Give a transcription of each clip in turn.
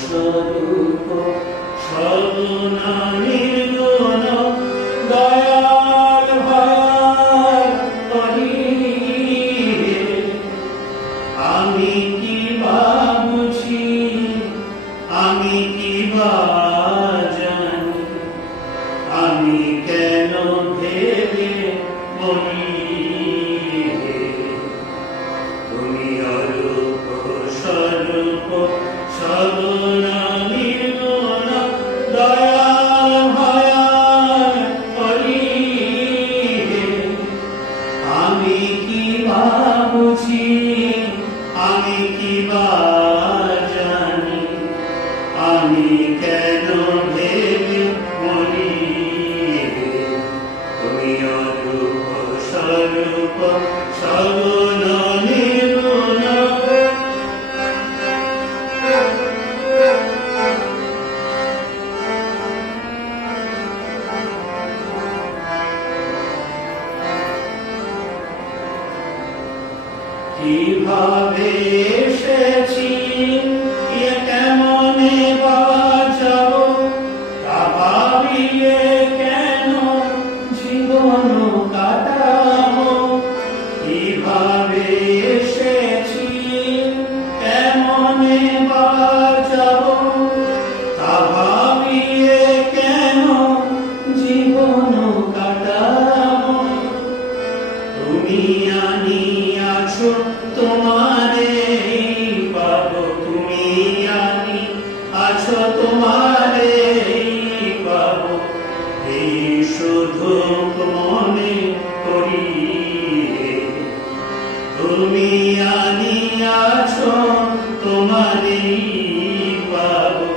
স্বরূপ সগুণ নির্গুণ দয়াল ভয়াল হরি। আমি কি বা বুঝি, আমি কি বা জানি, আমি কেন ভেবে বলি তুমি অরূপ স্বরূপ সগুণ নির্গুণ দয়াল ভয়াল হরি। আমি কি বা বুঝি, আমি কি বা জানি, আমি কেন ভেবে মরি তুমি অরূপ স্বরূপ সগুণ নির্গুণ। কিভাবে এসেছি, কেমনে বা যাব, তা ভাবিলে কেন জীবন কাটাবো। কিভাবে এসেছি, কেমনে বা যাব, তা ভাবিলে কেন জীবন কাটাবো। তুমি আনিয়াছো তোমারে পাবো, তুমি আনি আছো তোমারে পাবো, এই শুধু মনে করি। তুমি আনিয়াছো তোমারে পাবো,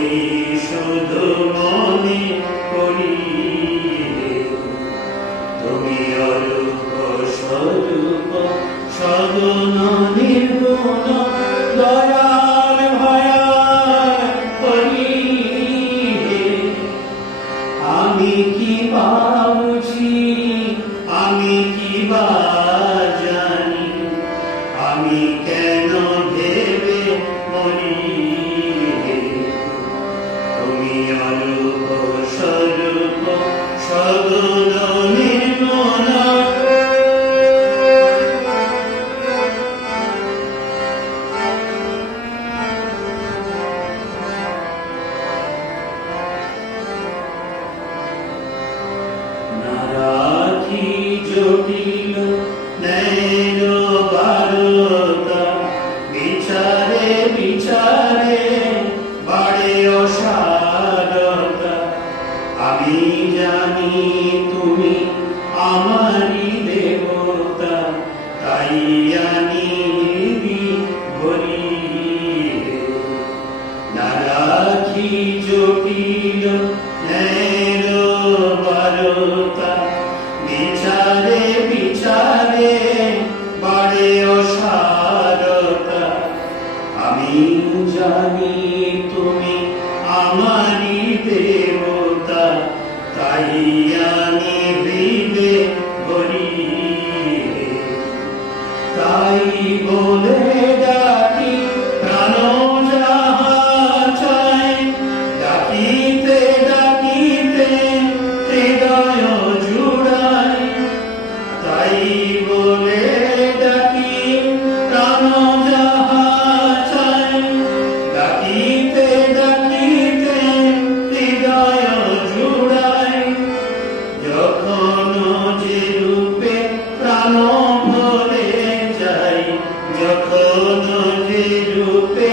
এই শুধু মনে করি। তুমি অরূপ স্বরূপ সগুণ নির্গুণ দয়াল ভয়াল হরি। আমি কি বা বুঝি, আমি কি বা জানি, আমি কেন ভেবে মরি তুমি অরূপ স্বরূপ সগুণ নির্গুণ। নারাখি জটিল নয়ন বারতা, বিচারে বিচারে বাড়ে অসারতা। আমি জানি তুমি আমারি দেবতা, তাই আনি ভরি। নারাখি জটিল নয়ন বারতা, বিচারে বিচারে বাড়ে অসারতা। আমি জানি তুমি আমারি দেবতা, তাই আমি হৃদে ভরি। তাই বলে ডাকি প্রাণ যাহা চায়, ডাকিতে ডাকিতে হৃদয় জুড়ায়। তাই বলে ডাকি প্রাণ যাহা চায়, ডাকিতে ডাকিতে হৃদয় জুড়ায়। যখন যে রূপে প্রাণ ভরে যায়, যখন যে রূপে